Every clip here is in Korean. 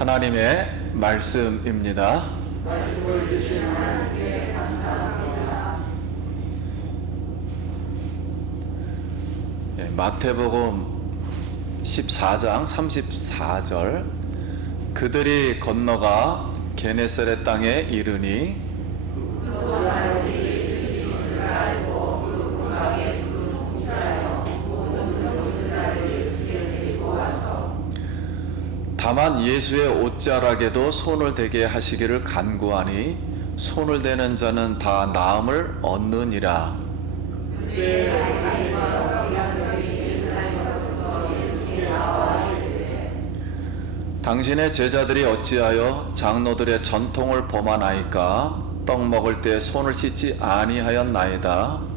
하나님의 말씀입니다. 말씀을 주신 하나님께 감사합니다. 마태복음 14장 34절 그들이 건너가 게네사렛 땅에 이르니 다만 예수의 옷자락에도 손을 대게 하시기를 간구하니 손을 대는 자는 다 나음을 얻느니라. 당신의 제자들이 어찌하여 장로들의 전통을 범하나이까? 떡 먹을 때 손을 씻지 아니하였나이다.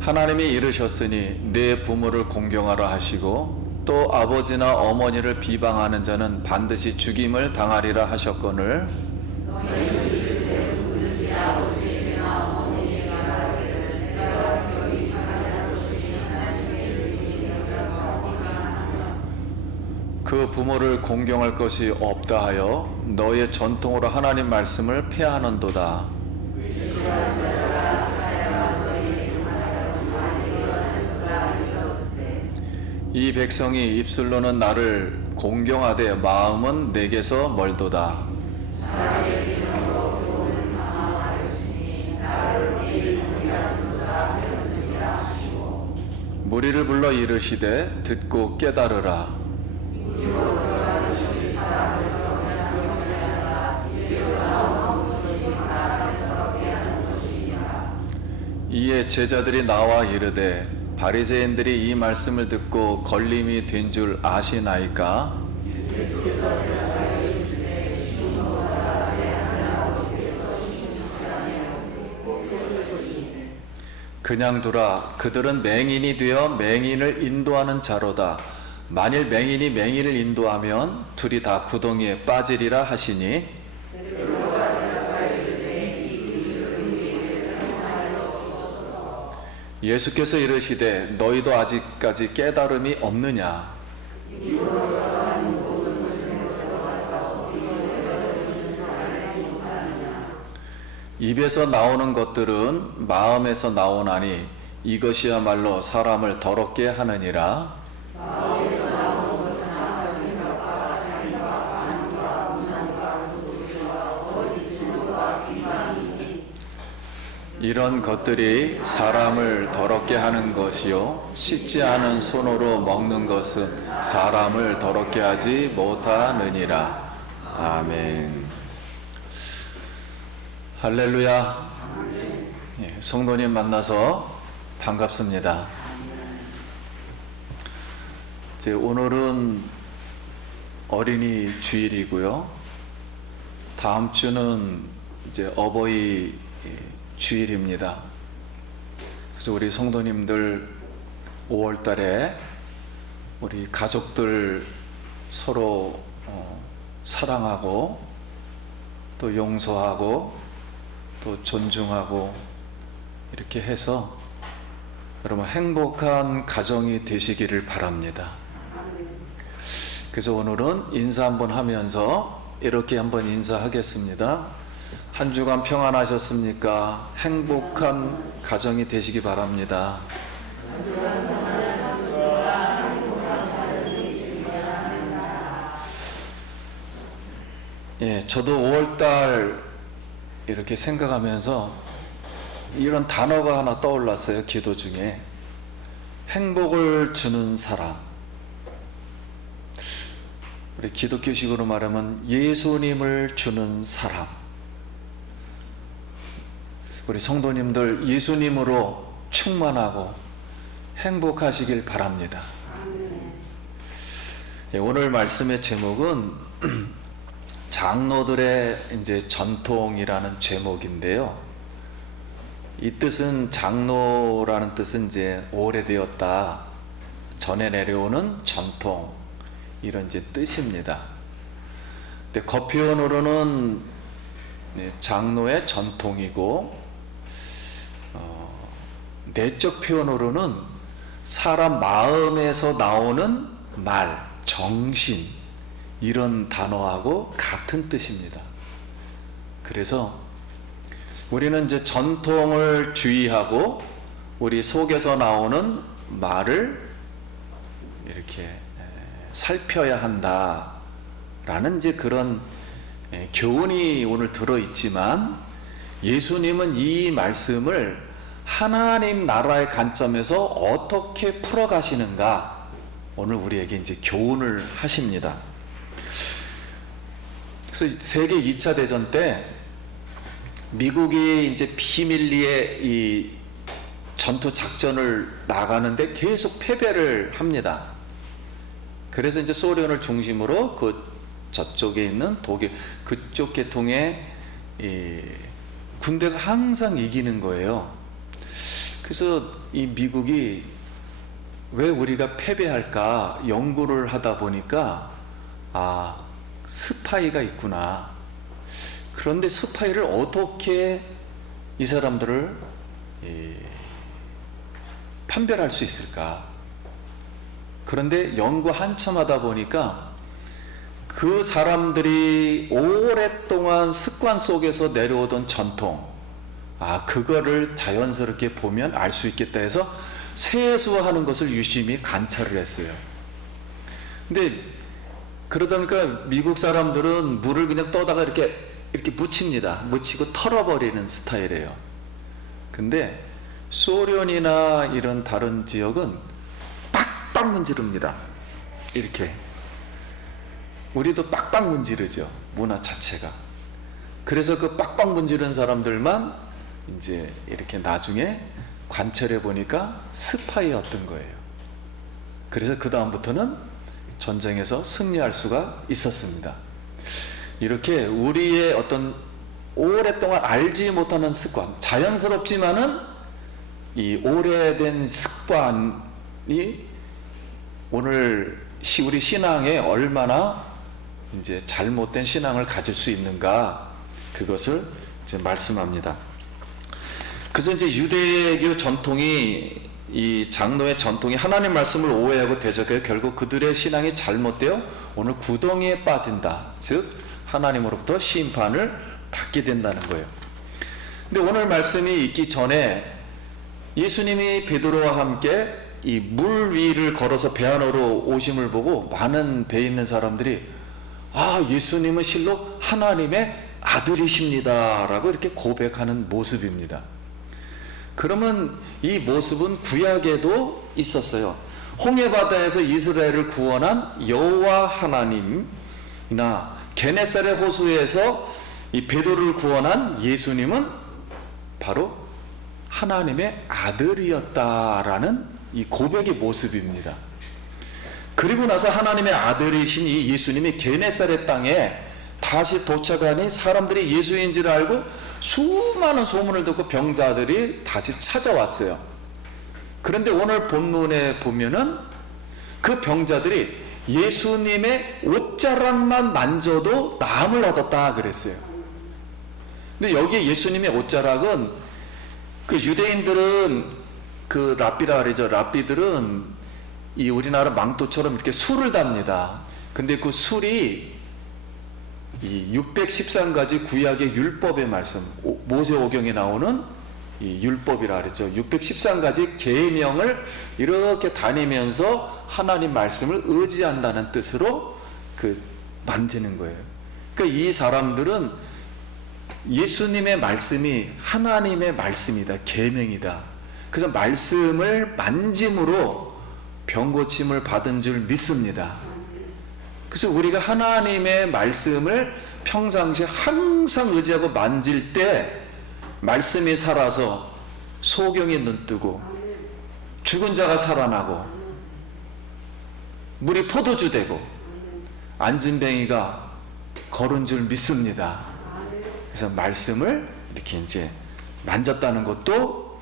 하나님이 이르셨으니 내 부모를 공경하라 하시고 또 아버지나 어머니를 비방하는 자는 반드시 죽임을 당하리라 하셨거늘 그 부모를 공경할 것이 없다 하여 너의 전통으로 하나님 말씀을 폐하는도다. 이 백성이 입술로는 나를 공경하되 마음은 내게서 멀도다. 무리를 불러 이르시되 듣고 깨달으라. 이에 제자들이 나와 이르되 바리새인들이 이 말씀을 듣고 걸림이 된 줄 아시나이까? 그냥 두라. 그들은 맹인이 되어 맹인을 인도하는 자로다. 만일 맹인이 맹인을 인도하면 둘이 다 구덩이에 빠지리라 하시니 예수께서 이르시되 너희도 아직까지 깨달음이 없느냐? 입에서 나오는 것들은 마음에서 나오나니 이것이야말로 사람을 더럽게 하느니라. 이런 것들이 사람을 더럽게 하는 것이요 씻지 않은 손으로 먹는 것은 사람을 더럽게 하지 못하느니라. 아멘. 할렐루야. 성도님 만나서 반갑습니다. 오늘은 어린이 주일이고요. 다음 주는 이제 어버이 주일입니다. 그래서 우리 성도님들 5월 달에 우리 가족들 서로 사랑하고 또 용서하고 또 존중하고 이렇게 해서 여러분 행복한 가정이 되시기를 바랍니다. 그래서 오늘은 인사 한번 하면서 이렇게 한번 인사하겠습니다. 한 주간 평안하셨습니까? 행복한 가정이 되시기 바랍니다. 저도 5월달 이렇게 생각하면서 이런 단어가 하나 떠올랐어요. 기도 중에 행복을 주는 사람. 우리 기독교식으로 말하면 예수님을 주는 사람. 우리 성도님들 예수님으로 충만하고 행복하시길 바랍니다. 오늘 말씀의 제목은 장로들의 이제 전통이라는 제목인데요. 이 뜻은 장로라는 뜻은 이제 오래되었다, 전해 내려오는 전통 이런 이제 뜻입니다. 근데 거피원으로는 장로의 전통이고 내적 표현으로는 사람 마음에서 나오는 말, 정신, 이런 단어하고 같은 뜻입니다. 그래서 우리는 이제 전통을 주의하고 우리 속에서 나오는 말을 이렇게 살펴야 한다라는 이제 그런 교훈이 오늘 들어있지만, 예수님은 이 말씀을 하나님 나라의 관점에서 어떻게 풀어가시는가, 오늘 우리에게 이제 교훈을 하십니다. 그래서 세계 2차 대전 때 미국이 이제 비밀리에 이 전투 작전을 나가는데 계속 패배를 합니다. 그래서 이제 소련을 중심으로 그 저쪽에 있는 독일 그쪽 계통의 이 군대가 항상 이기는 거예요. 그래서 이 미국이 왜 우리가 패배할까 연구를 하다 보니까 스파이가 있구나. 그런데 스파이를 어떻게 이 사람들을 판별할 수 있을까? 그런데 연구 한참 하다 보니까 그 사람들이 오랫동안 습관 속에서 내려오던 전통, 그거를 자연스럽게 보면 알 수 있겠다 해서 세수하는 것을 유심히 관찰을 했어요. 근데 그러다 보니까 미국 사람들은 물을 그냥 떠다가 이렇게 묻힙니다. 묻히고 털어버리는 스타일이에요. 근데 소련이나 이런 다른 지역은 빡빡 문지릅니다. 이렇게. 우리도 빡빡 문지르죠. 문화 자체가. 그래서 그 빡빡 문지른 사람들만 이제 이렇게 나중에 관찰해 보니까 스파이였던 거예요. 그래서 그 다음부터는 전쟁에서 승리할 수가 있었습니다. 이렇게 우리의 어떤 오랫동안 알지 못하는 습관, 자연스럽지만은 이 오래된 습관이 오늘 우리 신앙에 얼마나 이제 잘못된 신앙을 가질 수 있는가, 그것을 이제 말씀합니다. 그래서 이제 유대교 전통이, 이 장로의 전통이 하나님 말씀을 오해하고 대적해 결국 그들의 신앙이 잘못되어 오늘 구덩이에 빠진다. 즉 하나님으로부터 심판을 받게 된다는 거예요. 근데 오늘 말씀이 있기 전에 예수님이 베드로와 함께 이 물 위를 걸어서 배 안으로 오심을 보고 많은 배에 있는 사람들이 예수님은 실로 하나님의 아들이십니다 라고 이렇게 고백하는 모습입니다. 그러면 이 모습은 구약에도 있었어요. 홍해바다에서 이스라엘을 구원한 여호와 하나님이나 게네사렛 호수에서 이 베드로를 구원한 예수님은 바로 하나님의 아들이었다라는 이 고백의 모습입니다. 그리고 나서 하나님의 아들이신 이 예수님이 게네사렛 땅에 다시 도착하니 사람들이 예수인 줄 알고 수많은 소문을 듣고 병자들이 다시 찾아왔어요. 그런데 오늘 본문에 보면은 그 병자들이 예수님의 옷자락만 만져도 나음을 얻었다 그랬어요. 근데 여기 예수님의 옷자락은 그 유대인들은 그 랍비라 그러죠. 랍비들은 이 우리나라 망토처럼 이렇게 술을 답니다. 근데 그 술이 이 613가지 구약의 율법의 말씀, 모세오경에 나오는 이 율법이라 그랬죠. 613가지 계명을 이렇게 다니면서 하나님 말씀을 의지한다는 뜻으로 만지는 거예요. 그러니까 이 사람들은 예수님의 말씀이 하나님의 말씀이다, 계명이다. 그래서 말씀을 만짐으로 병고침을 받은 줄 믿습니다. 그래서 우리가 하나님의 말씀을 평상시에 항상 의지하고 만질 때 말씀이 살아서 소경이 눈뜨고 죽은 자가 살아나고 물이 포도주 되고 안진뱅이가 걸은 줄 믿습니다. 그래서 말씀을 이렇게 이제 만졌다는 것도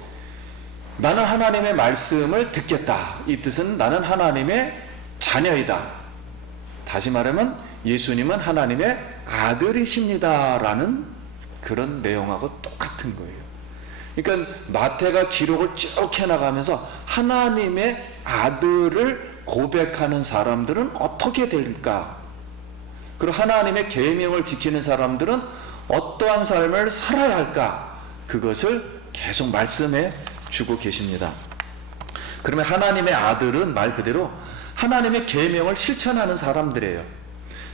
나는 하나님의 말씀을 듣겠다. 이 뜻은 나는 하나님의 자녀이다. 다시 말하면 예수님은 하나님의 아들이십니다 라는 그런 내용하고 똑같은 거예요. 그러니까 마태가 기록을 쭉 해나가면서 하나님의 아들을 고백하는 사람들은 어떻게 될까? 그리고 하나님의 계명을 지키는 사람들은 어떠한 삶을 살아야 할까? 그것을 계속 말씀해 주고 계십니다. 그러면 하나님의 아들은 말 그대로 하나님의 계명을 실천하는 사람들이에요.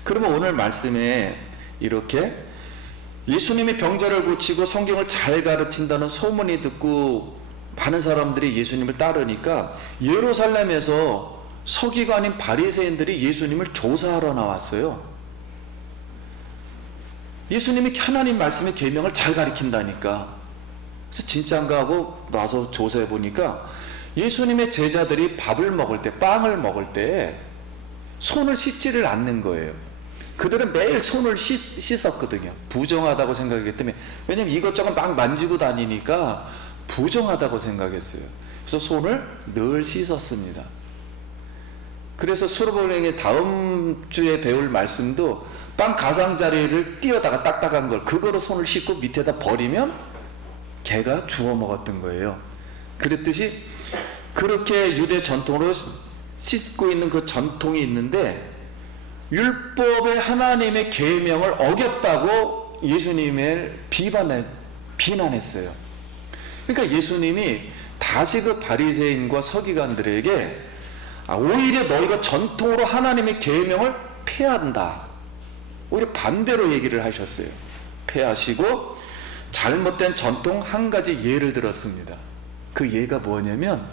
그러면 오늘 말씀에 이렇게 예수님이 병자를 고치고 성경을 잘 가르친다는 소문이 듣고 많은 사람들이 예수님을 따르니까 예루살렘에서 서기관인 바리새인들이 예수님을 조사하러 나왔어요. 예수님이 하나님 말씀의 계명을 잘 가르친다니까. 그래서 진짠가 하고 나서 조사해 보니까 예수님의 제자들이 밥을 먹을 때, 빵을 먹을 때 손을 씻지를 않는 거예요. 그들은 매일 손을 씻었거든요. 부정하다고 생각했기 때문에. 왜냐면 이것저것 막 만지고 다니니까 부정하다고 생각했어요. 그래서 손을 늘 씻었습니다. 그래서 수로보행의 다음 주에 배울 말씀도 빵 가장자리를 띄어다가 딱딱한 걸 그거로 손을 씻고 밑에다 버리면 개가 주워 먹었던 거예요. 그랬듯이 그렇게 유대 전통으로 씻고 있는 그 전통이 있는데 율법의 하나님의 계명을 어겼다고 예수님을 비난했어요. 그러니까 예수님이 다시 그 바리새인과 서기관들에게 오히려 너희가 전통으로 하나님의 계명을 폐한다. 오히려 반대로 얘기를 하셨어요. 폐하시고 잘못된 전통 한 가지 예를 들었습니다. 그 예가 뭐냐면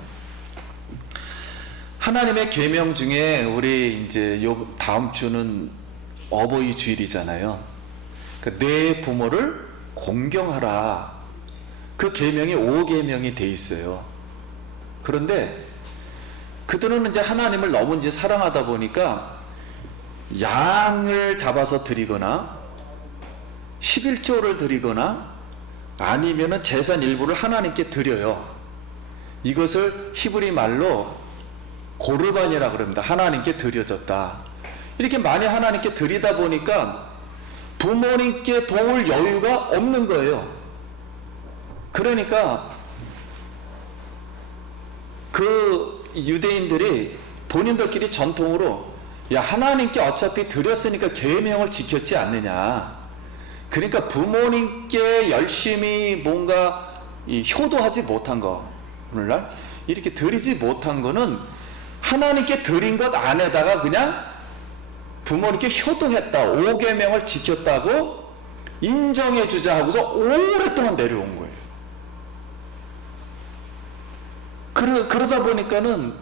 하나님의 계명 중에 우리 이제 다음 주는 어버이 주일이잖아요. 내 부모를 공경하라. 그 계명이 5계명이 돼 있어요. 그런데 그들은 이제 하나님을 너무 이제 사랑하다 보니까 양을 잡아서 드리거나 11조를 드리거나 아니면은 재산 일부를 하나님께 드려요. 이것을 히브리 말로 고르반이라고 그럽니다. 하나님께 드려졌다. 이렇게 많이 하나님께 드리다 보니까 부모님께 도울 여유가 없는 거예요. 그러니까 그 유대인들이 본인들끼리 전통으로 야 하나님께 어차피 드렸으니까 계명을 지켰지 않느냐. 그러니까 부모님께 열심히 뭔가 효도하지 못한 거, 오늘날 이렇게 드리지 못한 거는 하나님께 드린 것 안에다가 그냥 부모님께 효도했다, 5계명을 지켰다고 인정해 주자 하고서 오랫동안 내려온 거예요. 그러다 보니까는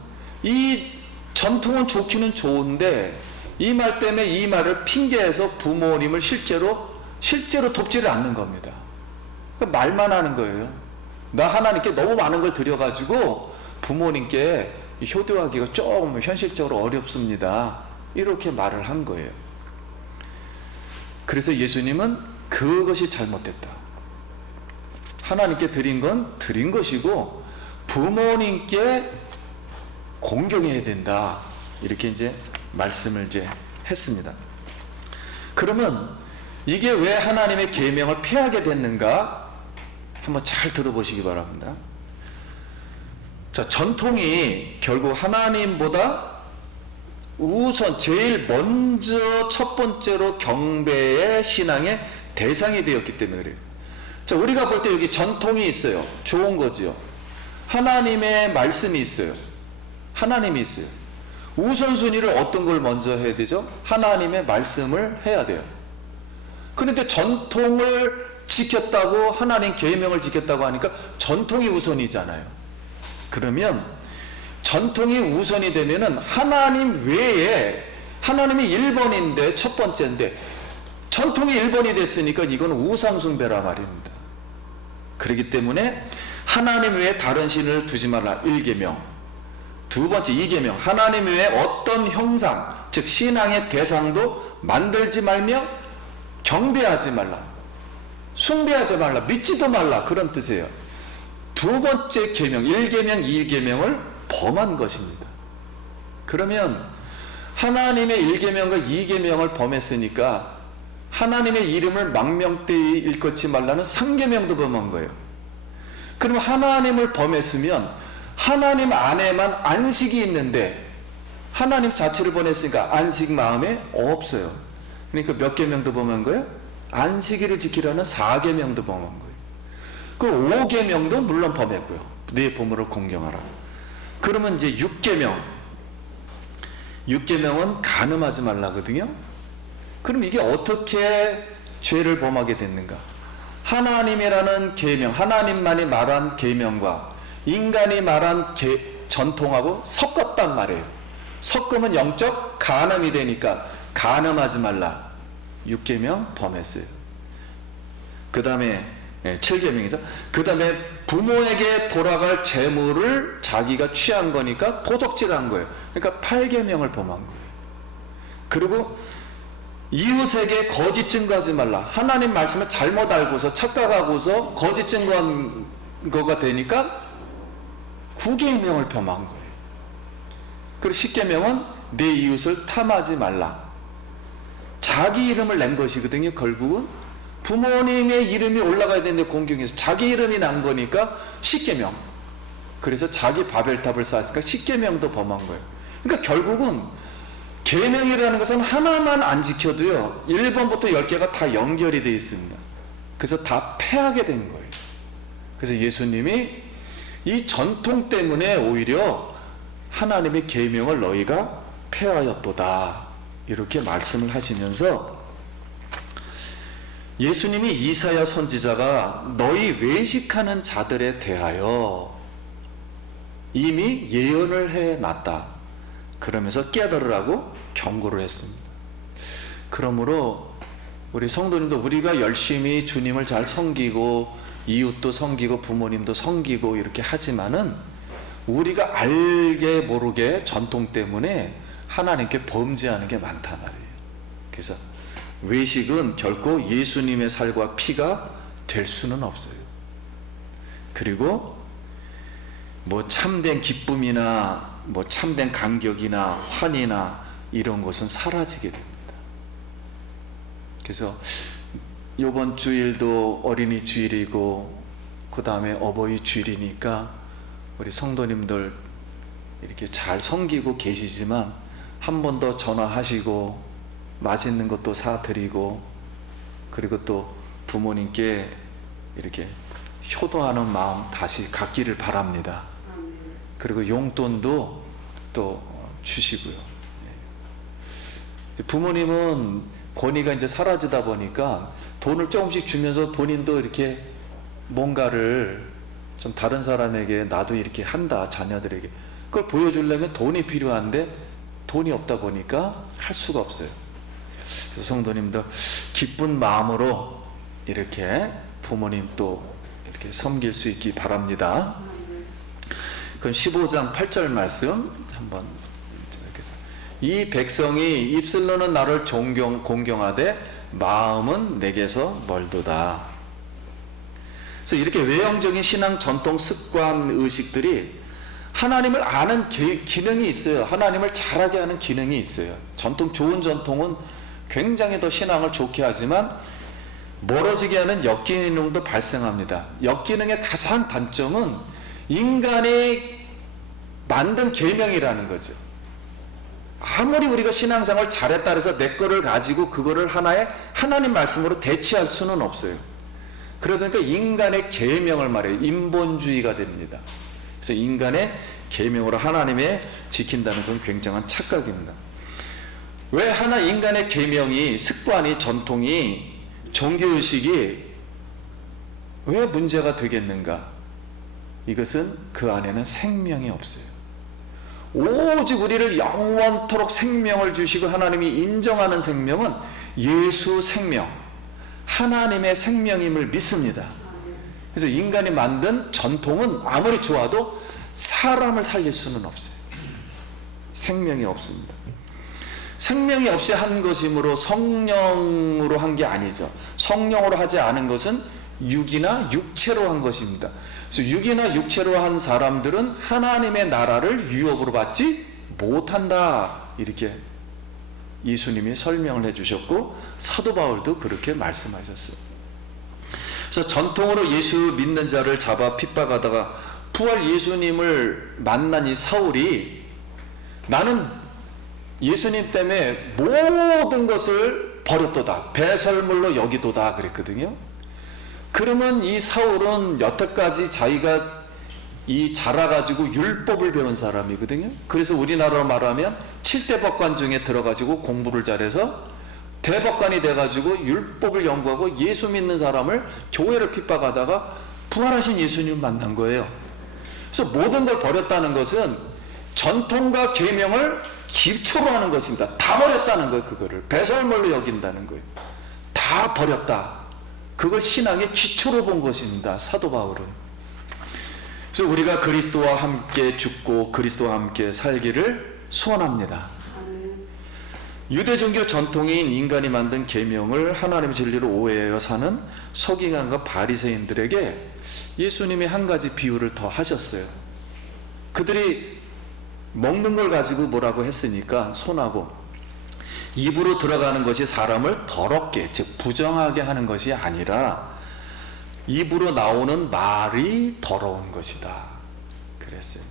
이 전통은 좋기는 좋은데 이 말 때문에 이 말을 핑계해서 부모님을 실제로 돕지를 않는 겁니다. 말만 하는 거예요. 나 하나님께 너무 많은 걸 드려가지고 부모님께 효도하기가 조금 현실적으로 어렵습니다. 이렇게 말을 한 거예요. 그래서 예수님은 그것이 잘못됐다. 하나님께 드린 건 드린 것이고 부모님께 공경해야 된다. 이렇게 이제 말씀을 이제 했습니다. 그러면 이게 왜 하나님의 계명을 폐하게 됐는가? 한번 잘 들어보시기 바랍니다. 자, 전통이 결국 하나님보다 우선 제일 먼저 첫 번째로 경배의 신앙의 대상이 되었기 때문에 그래요. 자, 우리가 볼 때 여기 전통이 있어요. 좋은 거지요. 하나님의 말씀이 있어요. 하나님이 있어요. 우선순위를 어떤 걸 먼저 해야 되죠? 하나님의 말씀을 해야 돼요. 그런데 전통을 지켰다고 하나님 계명을 지켰다고 하니까 전통이 우선이잖아요. 그러면 전통이 우선이 되면은 하나님 외에 하나님이 1번인데 첫 번째인데 전통이 1번이 됐으니까 이건 우상숭배라 말입니다. 그렇기 때문에 하나님 외에 다른 신을 두지 말라 1계명. 두 번째 2계명. 하나님 외에 어떤 형상 즉 신앙의 대상도 만들지 말며 경배하지 말라. 숭배하지 말라. 믿지도 말라. 그런 뜻이에요. 두 번째 계명 1계명 2계명을 범한 것입니다. 그러면 하나님의 1계명과 2계명을 범했으니까 하나님의 이름을 망명되이 일컫지 말라는 3계명도 범한 거예요. 그럼 하나님을 범했으면 하나님 안에만 안식이 있는데 하나님 자체를 보냈으니까 안식 마음에 없어요. 그러니까 몇 계명도 범한 거예요? 안식일을 지키라는 4계명도 범한 거예요. 그 5계명도 물론 범했고요. 네 부모를 공경하라. 그러면 이제 6계명은 간음하지 말라거든요. 그럼 이게 어떻게 죄를 범하게 됐는가? 하나님이라는 계명, 하나님만이 말한 계명과 인간이 말한 전통하고 섞었단 말이에요. 섞으면 영적 간음이 되니까 간음하지 말라. 6계명 범했어요. 그 다음에 7계명이죠. 그 다음에 부모에게 돌아갈 재물을 자기가 취한 거니까 도적질한 거예요. 그러니까 8계명을 범한 거예요. 그리고 이웃에게 거짓 증거하지 말라. 하나님 말씀을 잘못 알고서 착각하고서 거짓 증거한 거가 되니까 9계명을 범한 거예요. 그리고 10계명은 내 이웃을 탐하지 말라. 자기 이름을 낸 것이거든요. 결국은 부모님의 이름이 올라가야 되는데 공경해서 자기 이름이 난 거니까 10계명. 그래서 자기 바벨탑을 쌓았으니까 10계명도 범한 거예요. 그러니까 결국은 계명이라는 것은 하나만 안 지켜도요 1번부터 10개가 다 연결이 되어 있습니다. 그래서 다 패하게 된 거예요. 그래서 예수님이 이 전통 때문에 오히려 하나님의 계명을 너희가 패하였도다 이렇게 말씀을 하시면서 예수님이 이사야 선지자가 너희 외식하는 자들에 대하여 이미 예언을 해놨다 그러면서 깨달으라고 경고를 했습니다. 그러므로 우리 성도님도 우리가 열심히 주님을 잘 섬기고 이웃도 섬기고 부모님도 섬기고 이렇게 하지만은 우리가 알게 모르게 전통 때문에 하나님께 범죄하는 게 많단 말이에요. 그래서 외식은 결코 예수님의 살과 피가 될 수는 없어요. 그리고 뭐 참된 기쁨이나 뭐 참된 감격이나 환희나 이런 것은 사라지게 됩니다. 그래서 이번 주일도 어린이 주일이고 그 다음에 어버이 주일이니까 우리 성도님들 이렇게 잘 섬기고 계시지만 한 번 더 전화하시고 맛있는 것도 사드리고 그리고 또 부모님께 이렇게 효도하는 마음 다시 갖기를 바랍니다. 그리고 용돈도 또 주시고요. 부모님은 권위가 이제 사라지다 보니까 돈을 조금씩 주면서 본인도 이렇게 뭔가를 좀 다른 사람에게 나도 이렇게 한다 자녀들에게 그걸 보여주려면 돈이 필요한데 돈이 없다 보니까 할 수가 없어요. 그래서 성도님들 기쁜 마음으로 이렇게 부모님 또 이렇게 섬길 수 있기 바랍니다. 그럼 15장 8절 말씀 한번 읽겠습니다. 이 백성이 입술로는 나를 공경하되 마음은 내게서 멀도다. 그래서 이렇게 외형적인 신앙 전통 습관 의식들이 하나님을 아는 기능이 있어요. 하나님을 잘하게 하는 기능이 있어요. 좋은 전통은 굉장히 더 신앙을 좋게 하지만 멀어지게 하는 역기능도 발생합니다. 역기능의 가장 단점은 인간이 만든 계명이라는 거죠. 아무리 우리가 신앙생활 잘했다 해서 내 거를 가지고 그거를 하나의 하나님 말씀으로 대체할 수는 없어요. 그러다 보니까 인간의 계명을 말해요. 인본주의가 됩니다. 그래서 인간의 계명으로 하나님의 지킨다는 건 굉장한 착각입니다. 왜 인간의 계명이 습관이 전통이 종교의식이 왜 문제가 되겠는가? 이것은 그 안에는 생명이 없어요. 오직 우리를 영원토록 생명을 주시고 하나님이 인정하는 생명은 예수 생명, 하나님의 생명임을 믿습니다. 그래서 인간이 만든 전통은 아무리 좋아도 사람을 살릴 수는 없어요. 생명이 없습니다. 생명이 없이 한 것이므로 성령으로 한 게 아니죠. 성령으로 하지 않은 것은 육이나 육체로 한 것입니다. 그래서 육이나 육체로 한 사람들은 하나님의 나라를 유업으로 받지 못한다. 이렇게 예수님이 설명을 해주셨고 사도 바울도 그렇게 말씀하셨어요. 그래서 전통으로 예수 믿는 자를 잡아 핍박하다가 부활 예수님을 만난 이 사울이 나는 예수님 때문에 모든 것을 버렸도다, 배설물로 여기도다 그랬거든요. 그러면 이 사울은 여태까지 자기가 이 자라가지고 율법을 배운 사람이거든요. 그래서 우리나라로 말하면 7대 법관 중에 들어가지고 공부를 잘해서 대법관이 돼가지고 율법을 연구하고 예수 믿는 사람을 교회를 핍박하다가 부활하신 예수님을 만난 거예요. 그래서 모든 걸 버렸다는 것은 전통과 계명을 기초로 하는 것입니다. 다 버렸다는 거예요. 그거를 배설물로 여긴다는 거예요. 다 버렸다. 그걸 신앙의 기초로 본 것입니다. 사도 바울은. 그래서 우리가 그리스도와 함께 죽고 그리스도와 함께 살기를 소원합니다. 유대 종교 전통인 인간이 만든 계명을 하나님의 진리로 오해하여 사는 서기관과 바리새인들에게 예수님이 한 가지 비유를 더 하셨어요. 그들이 먹는 걸 가지고 뭐라고 했으니까 손하고 입으로 들어가는 것이 사람을 더럽게, 즉 부정하게 하는 것이 아니라 입으로 나오는 말이 더러운 것이다 그랬어요.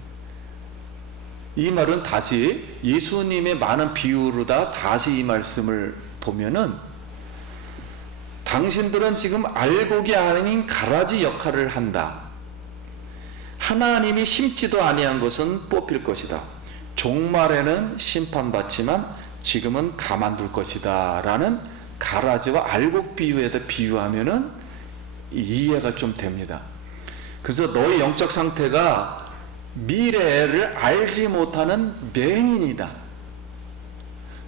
이 말은 다시 예수님의 많은 비유로다 다시 이 말씀을 보면은 당신들은 지금 알곡이 아닌 가라지 역할을 한다. 하나님이 심지도 아니한 것은 뽑힐 것이다. 종말에는 심판받지만 지금은 가만둘 것이다 라는 가라지와 알곡 비유에다 비유하면은 이해가 좀 됩니다. 그래서 너의 영적 상태가 미래를 알지 못하는 맹인이다.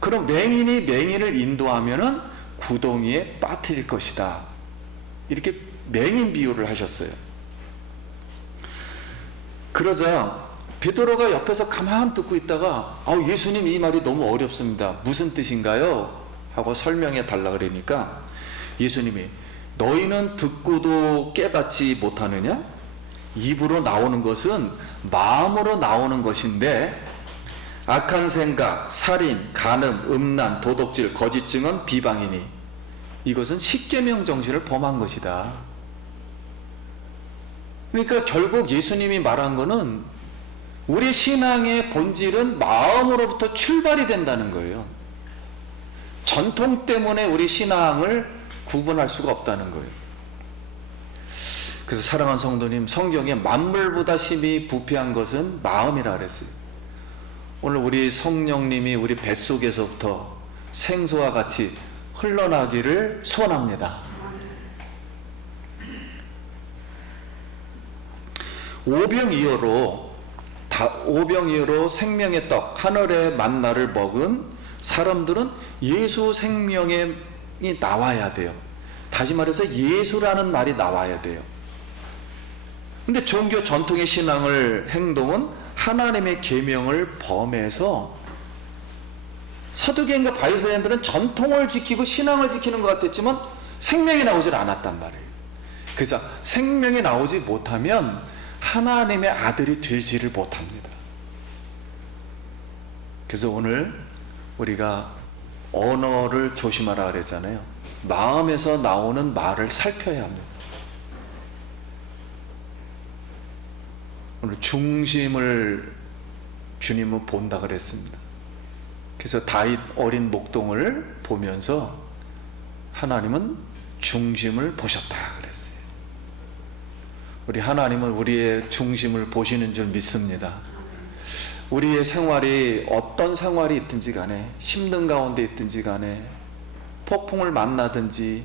그럼 맹인이 맹인을 인도하면은 구덩이에 빠뜨릴 것이다. 이렇게 맹인 비유를 하셨어요. 그러자 베드로가 옆에서 가만 듣고 있다가 예수님 이 말이 너무 어렵습니다. 무슨 뜻인가요? 하고 설명해 달라 그러니까 예수님이 너희는 듣고도 깨닫지 못하느냐? 입으로 나오는 것은 마음으로 나오는 것인데 악한 생각, 살인, 간음, 음란, 도덕질, 거짓 증언, 비방이니 이것은 십계명 정신을 범한 것이다. 그러니까 결국 예수님이 말한 거는 우리 신앙의 본질은 마음으로부터 출발이 된다는 거예요. 전통 때문에 우리 신앙을 구분할 수가 없다는 거예요. 그래서 사랑하는 성도님, 성경에 만물보다 심히 부패한 것은 마음이라 그랬어요. 오늘 우리 성령님이 우리 뱃속에서부터 생수와 같이 흘러나기를 소원합니다. 오병이어로 생명의 떡 하늘의 만나를 먹은 사람들은 예수 생명이 나와야 돼요. 다시 말해서 예수라는 말이 나와야 돼요. 근데 종교 전통의 신앙을 행동은 하나님의 계명을 범해서 사두개인과 바리새인들은 전통을 지키고 신앙을 지키는 것 같았지만 생명이 나오질 않았단 말이에요. 그래서 생명이 나오지 못하면 하나님의 아들이 되지를 못합니다. 그래서 오늘 우리가 언어를 조심하라 그랬잖아요. 마음에서 나오는 말을 살펴야 합니다. 오늘 중심을 주님은 본다 그랬습니다. 그래서 다윗 어린 목동을 보면서 하나님은 중심을 보셨다 그랬어요. 우리 하나님은 우리의 중심을 보시는 줄 믿습니다. 우리의 생활이 어떤 생활이 있든지 간에, 힘든 가운데 있든지 간에, 폭풍을 만나든지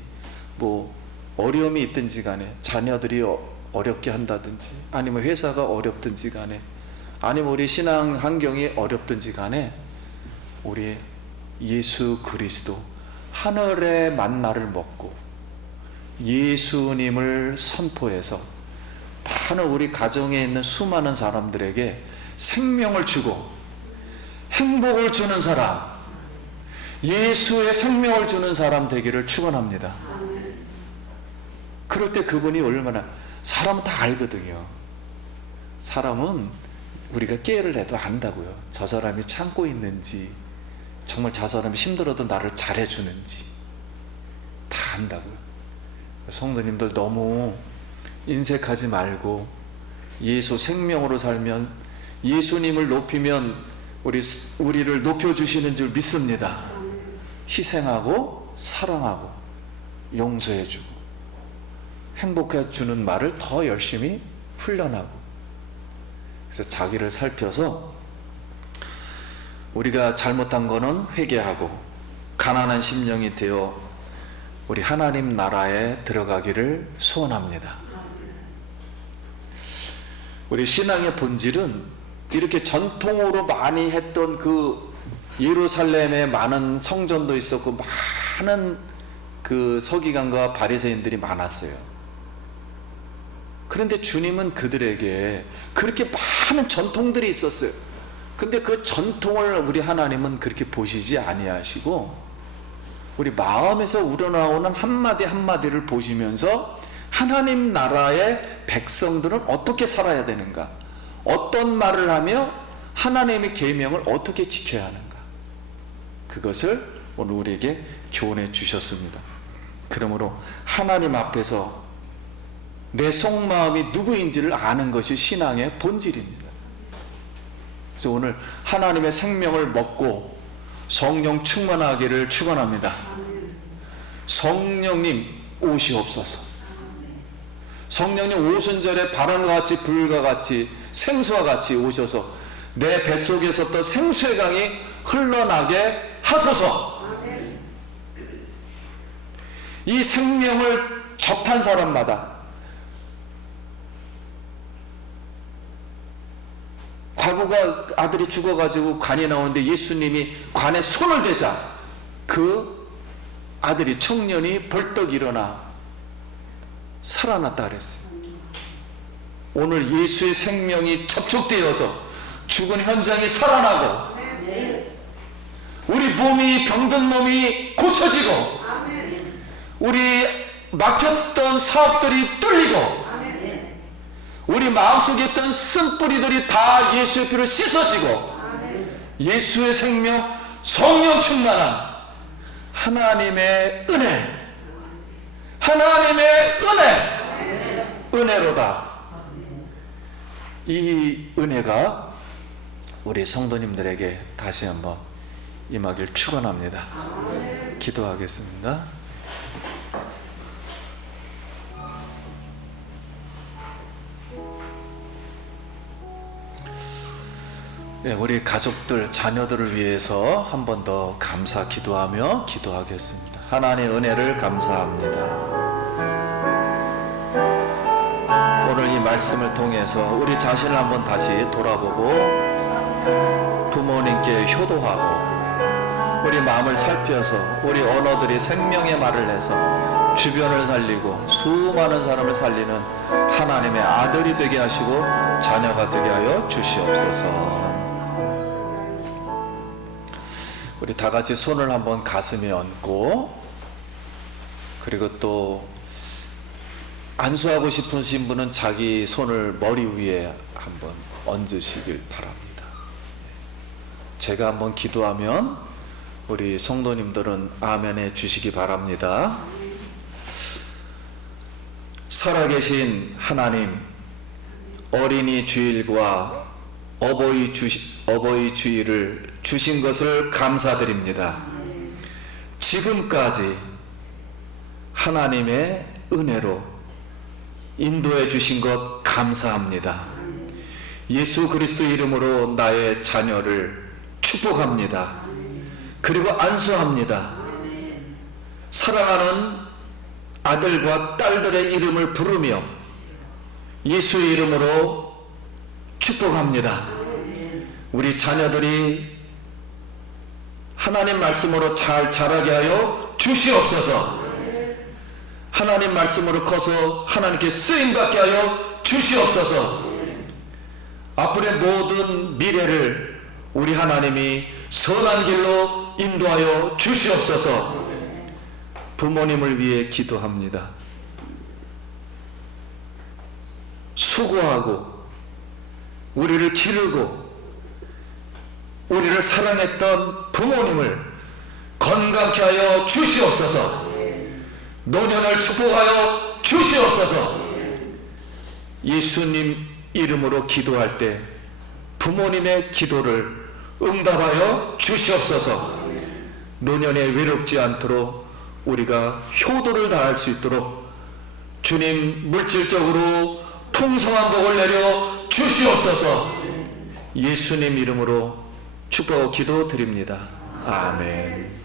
어려움이 있든지 간에, 자녀들이 어렵게 한다든지, 아니면 회사가 어렵든지 간에, 아니면 우리 신앙 환경이 어렵든지 간에 우리 예수 그리스도 하늘의 만나를 먹고 예수님을 선포해서 많은 우리 가정에 있는 수많은 사람들에게 생명을 주고 행복을 주는 사람, 예수의 생명을 주는 사람 되기를 축원합니다. 그럴 때 그분이 얼마나, 사람은 다 알거든요. 사람은 우리가 깨를 해도 안다고요. 저 사람이 참고 있는지, 정말 저 사람이 힘들어도 나를 잘해주는지 다 안다고요. 성도님들 너무 인색하지 말고 예수 생명으로 살면, 예수님을 높이면 우리를 높여주시는 줄 믿습니다. 희생하고 사랑하고 용서해주고 행복해주는 말을 더 열심히 훈련하고, 그래서 자기를 살펴서 우리가 잘못한 거는 회개하고 가난한 심령이 되어 우리 하나님 나라에 들어가기를 소원합니다. 우리 신앙의 본질은 이렇게 전통으로 많이 했던 그 예루살렘에 많은 성전도 있었고 많은 그 서기관과 바리새인들이 많았어요. 그런데 주님은 그들에게 그렇게 많은 전통들이 있었어요. 근데 그 전통을 우리 하나님은 그렇게 보시지 아니하시고 우리 마음에서 우러나오는 한마디 한마디를 보시면서 하나님 나라의 백성들은 어떻게 살아야 되는가, 어떤 말을 하며 하나님의 계명을 어떻게 지켜야 하는가, 그것을 오늘 우리에게 교훈해 주셨습니다. 그러므로 하나님 앞에서 내 속마음이 누구인지를 아는 것이 신앙의 본질입니다. 그래서 오늘 하나님의 생명을 먹고 성령 충만하기를 축원합니다. 성령님 오시옵소서. 성령님 오순절에 바람과 같이 불과 같이 생수와 같이 오셔서 내 뱃속에서부터 생수의 강이 흘러나게 하소서. 이 생명을 접한 사람마다, 과부가 아들이 죽어가지고 관이 나오는데 예수님이 관에 손을 대자 그 아들이, 청년이 벌떡 일어나 살아났다 그랬어요. 오늘 예수의 생명이 접촉되어서 죽은 현장이 살아나고 우리 몸이, 병든 몸이 고쳐지고 우리 막혔던 사업들이 뚫리고 우리 마음속에 있던 쓴뿌리들이 다 예수의 피로 씻어지고 예수의 생명, 성령 충만한 하나님의 은혜, 하나님의 은혜로다. 이 은혜가 우리 성도님들에게 다시 한번 임하길 축원합니다. 기도하겠습니다. 네, 우리 가족들, 자녀들을 위해서 한 번 더 감사 기도하며 기도하겠습니다. 하나님의 은혜를 감사합니다. 오늘 이 말씀을 통해서 우리 자신을 한번 다시 돌아보고 부모님께 효도하고 우리 마음을 살펴서 우리 언어들이 생명의 말을 해서 주변을 살리고 수많은 사람을 살리는 하나님의 아들이 되게 하시고 자녀가 되게 하여 주시옵소서. 우리 다 같이 손을 한번 가슴에 얹고, 그리고 또 안수하고 싶으신 분은 자기 손을 머리 위에 한번 얹으시길 바랍니다. 제가 한번 기도하면 우리 성도님들은 아멘해 주시기 바랍니다. 살아계신 하나님, 어린이 주일과 어버이 주일을 주신 것을 감사드립니다. 지금까지 하나님의 은혜로 인도해 주신 것 감사합니다. 예수 그리스도 이름으로 나의 자녀를 축복합니다. 그리고 안수합니다. 사랑하는 아들과 딸들의 이름을 부르며 예수의 이름으로 축복합니다. 우리 자녀들이 하나님 말씀으로 잘 자라게 하여 주시옵소서. 하나님 말씀으로 커서 하나님께 쓰임받게 하여 주시옵소서. 앞으로의 모든 미래를 우리 하나님이 선한 길로 인도하여 주시옵소서. 부모님을 위해 기도합니다. 수고하고 우리를 기르고 우리를 사랑했던 부모님을 건강케 하여 주시옵소서. 노년을 축복하여 주시옵소서. 예수님 이름으로 기도할 때 부모님의 기도를 응답하여 주시옵소서. 노년에 외롭지 않도록 우리가 효도를 다할 수 있도록 주님 물질적으로 풍성한 복을 내려 주시옵소서. 예수님 이름으로 축복 기도 드립니다. 아멘.